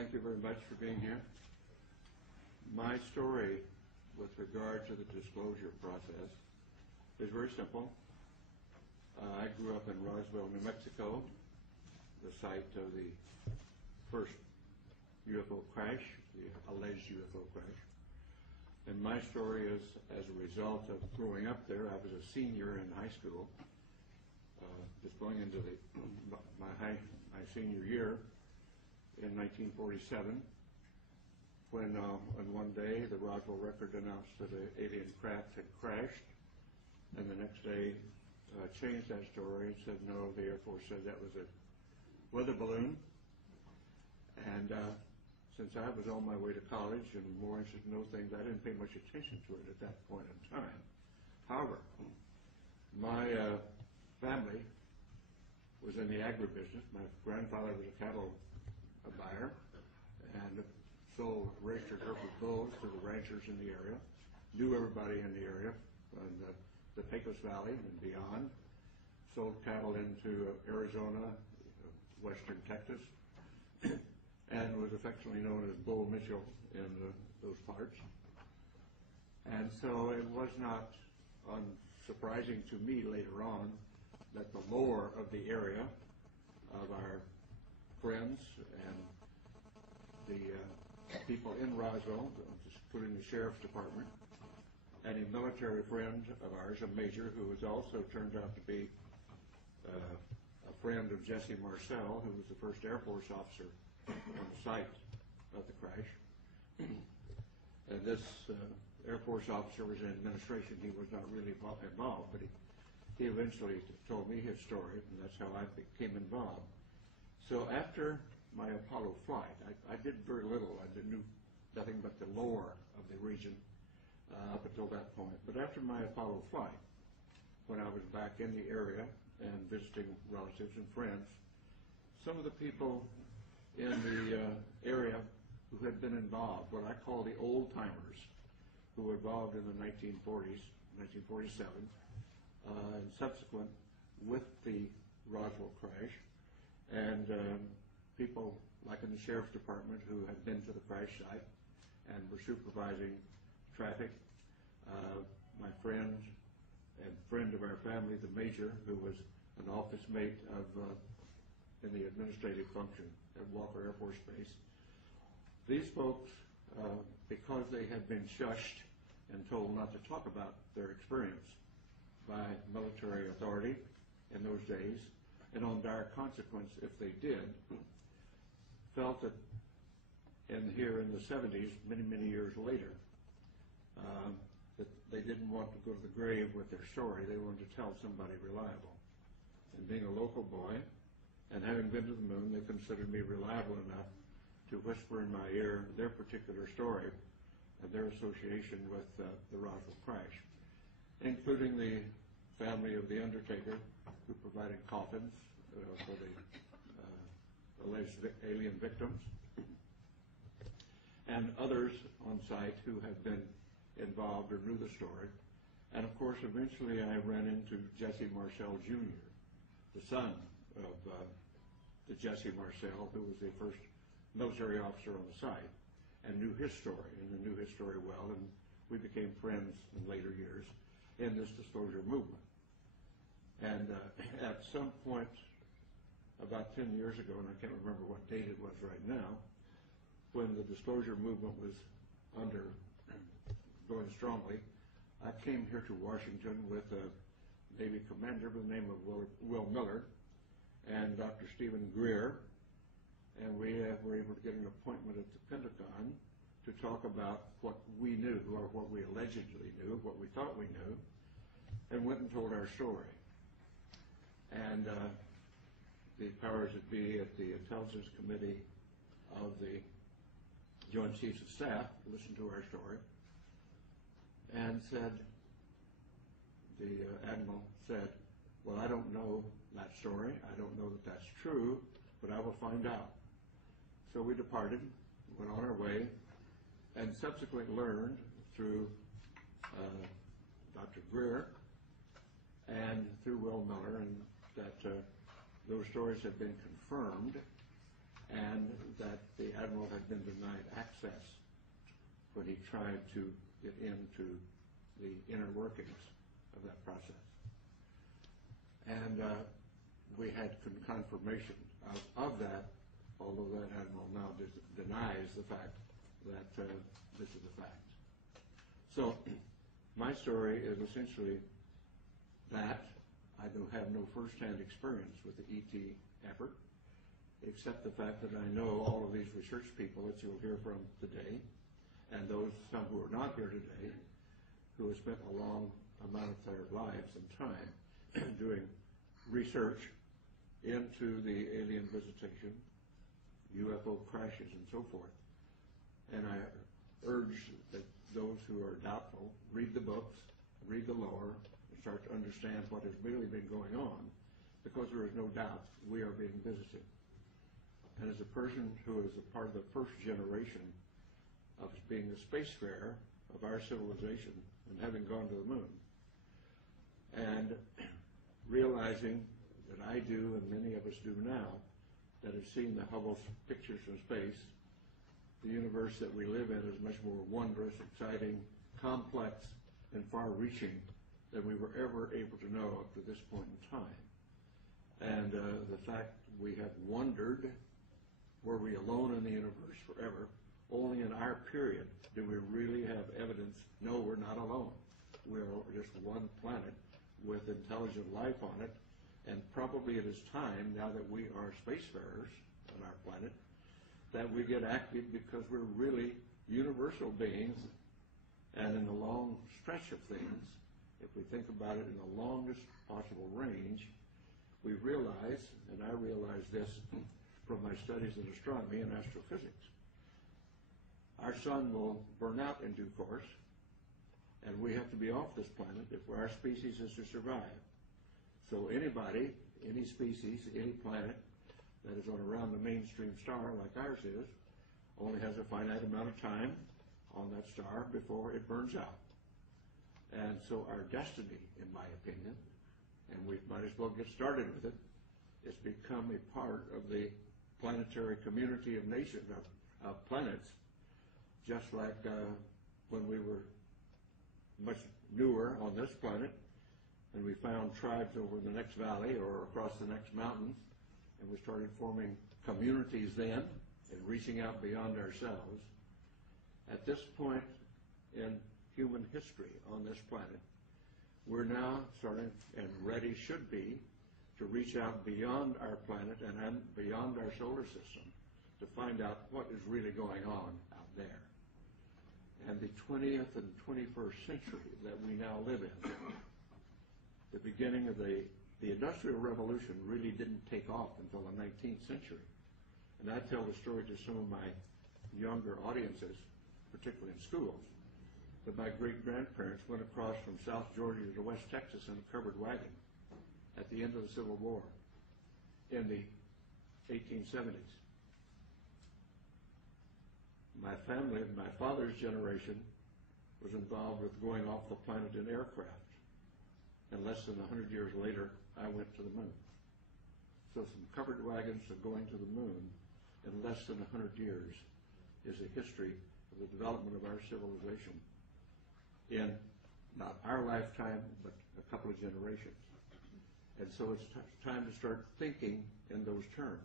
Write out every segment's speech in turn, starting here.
Thank you very much for being here. My story with regard to the disclosure process is very simple. I grew up in Roswell, New Mexico, the site of the first UFO crash, the alleged UFO crash. And my story is as a result of growing up there. I was a senior in high school, just going into my senior year in 1947, when on one day the Roswell Record announced that an alien craft had crashed, and the next day changed that story and said no, the Air Force said that was a weather balloon. And since I was on my way to college and more interested in those things, I didn't pay much attention to it at that point in time. However, my family was in the agribusiness. My grandfather was a cattle buyer and sold registered Hereford bulls to the ranchers in the area, knew everybody in the area, in the Pecos Valley and beyond, sold cattle into Arizona, western Texas, and was affectionately known as Bull Mitchell in those parts. And so it was not unsurprising to me later on that the lore of the area of our friends and the people in Roswell, including the sheriff's department, and a military friend of ours, a major, who was also turned out to be a friend of Jesse Marcel, who was the first Air Force officer on the site of the crash. And this Air Force officer was in administration. He was not really involved, but he eventually told me his story, and that's how I became involved. So after my Apollo flight, I did very little. I knew nothing but the lore of the region up until that point. But after my Apollo flight, when I was back in the area and visiting relatives and friends, some of the people in the area who had been involved, what I call the old-timers, who were involved in the 1940s, 1947, and subsequent with the Roswell crash, and people like in the sheriff's department who had been to the crash site and were supervising traffic. My friend and friend of our family, the major, who was an office mate of in the administrative function at Walker Air Force Base. These folks, because they had been shushed and told not to talk about their experience by military authority in those days, and on dire consequence if they did, felt that here in the 70s, many, many years later, that they didn't want to go to the grave with their story. They wanted to tell somebody reliable. And being a local boy, and having been to the moon, they considered me reliable enough to whisper in my ear their particular story and their association with the Roswell crash, including the family of the undertaker who provided coffins for the alleged alien victims, and others on site who had been involved or knew the story. And of course, eventually I ran into Jesse Marcel Jr., the son of the Jesse Marcel, who was the first military officer on the site, and knew his story, and knew his story well, and we became friends in later years in this disclosure movement. And at some point, about 10 years ago, and I can't remember what date it was right now, when the disclosure movement was going strongly, I came here to Washington with a Navy commander by the name of Will Miller and Dr. Stephen Greer, and we were able to get an appointment at the Pentagon to talk about what we knew, or what we allegedly knew, what we thought we knew, and went and told our story. And the powers that be at the Intelligence Committee of the Joint Chiefs of Staff listened to our story and said, the Admiral said, well, I don't know that story. I don't know that that's true, but I will find out. So we departed, went on our way, and subsequently learned through Dr. Greer and through Will Miller, and that those stories have been confirmed, and that the admiral had been denied access when he tried to get into the inner workings of that process. And we had confirmation of that, although that admiral now denies the fact that this is a fact. So my story is essentially that I do have no first-hand experience with the ET effort, except the fact that I know all of these research people that you'll hear from today, and those some who are not here today, who have spent a long amount of their lives and time doing research into the alien visitation, UFO crashes, and so forth. And I urge that those who are doubtful read the books, read the lore, and start to understand what has really been going on, because there is no doubt we are being visited. And as a person who is a part of the first generation of being a spacefarer of our civilization and having gone to the moon, and realizing that I do and many of us do now, that have seen the Hubble pictures from space, the universe that we live in is much more wondrous, exciting, complex, and far-reaching than we were ever able to know up to this point in time. And the fact we have wondered, were we alone in the universe forever? Only in our period do we really have evidence, no, we're not alone. We're just one planet with intelligent life on it, and probably it is time, now that we are spacefarers on our planet, that we get active, because we're really universal beings, and in the long stretch of things, if we think about it in the longest possible range, we realize, and I realize this from my studies in astronomy and astrophysics, our sun will burn out in due course, and we have to be off this planet if our species is to survive. So anybody, any species, any planet that is on around the mainstream star like ours is, only has a finite amount of time on that star before it burns out. And so our destiny, in my opinion, and we might as well get started with it, is become a part of the planetary community of nations, of planets, just like when we were much newer on this planet, and we found tribes over the next valley or across the next mountain, and we started forming communities then and reaching out beyond ourselves. At this point in human history on this planet, we're now starting, and ready should be, to reach out beyond our planet and beyond our solar system to find out what is really going on out there. And the 20th and 21st century that we now live in, the beginning of the Industrial Revolution really didn't take off until the 19th century. And I tell the story to some of my younger audiences, particularly in schools, that my great-grandparents went across from South Georgia to West Texas in a covered wagon at the end of the Civil War in the 1870s. My family, my father's generation, was involved with going off the planet in aircraft. And less than 100 years later, I went to the moon. So some covered wagons of going to the moon in less than 100 years is a history of the development of our civilization in not our lifetime, but a couple of generations. And so it's time to start thinking in those terms.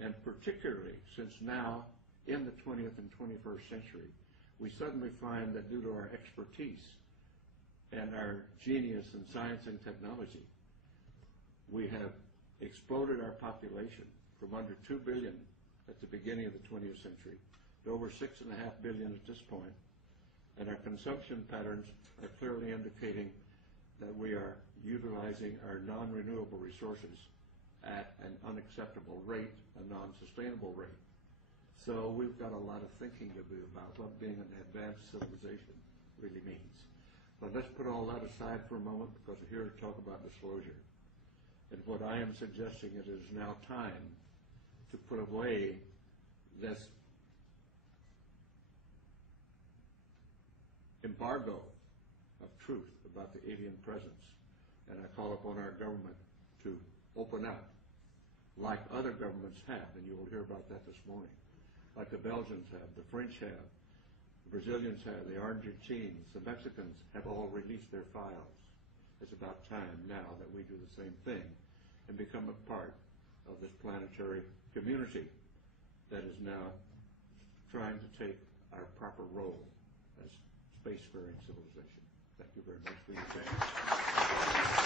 And particularly since now, in the 20th and 21st century, we suddenly find that due to our expertise and our genius in science and technology, we have exploded our population from under 2 billion at the beginning of the 20th century to over 6.5 billion at this point. And our consumption patterns are clearly indicating that we are utilizing our non-renewable resources at an unacceptable rate, a non-sustainable rate. So we've got a lot of thinking to do about what being an advanced civilization really means. But let's put all that aside for a moment, because we're here to talk about disclosure. And what I am suggesting is it is now time to put away this embargo of truth about the alien presence. And I call upon our government to open up, like other governments have, and you will hear about that this morning, like the Belgians have, the French have, the Brazilians have, the Argentines, the Mexicans have all released their files. It's about time now that we do the same thing and become a part of this planetary community that is now trying to take our proper role as spacefaring civilization. Thank you very much for your time.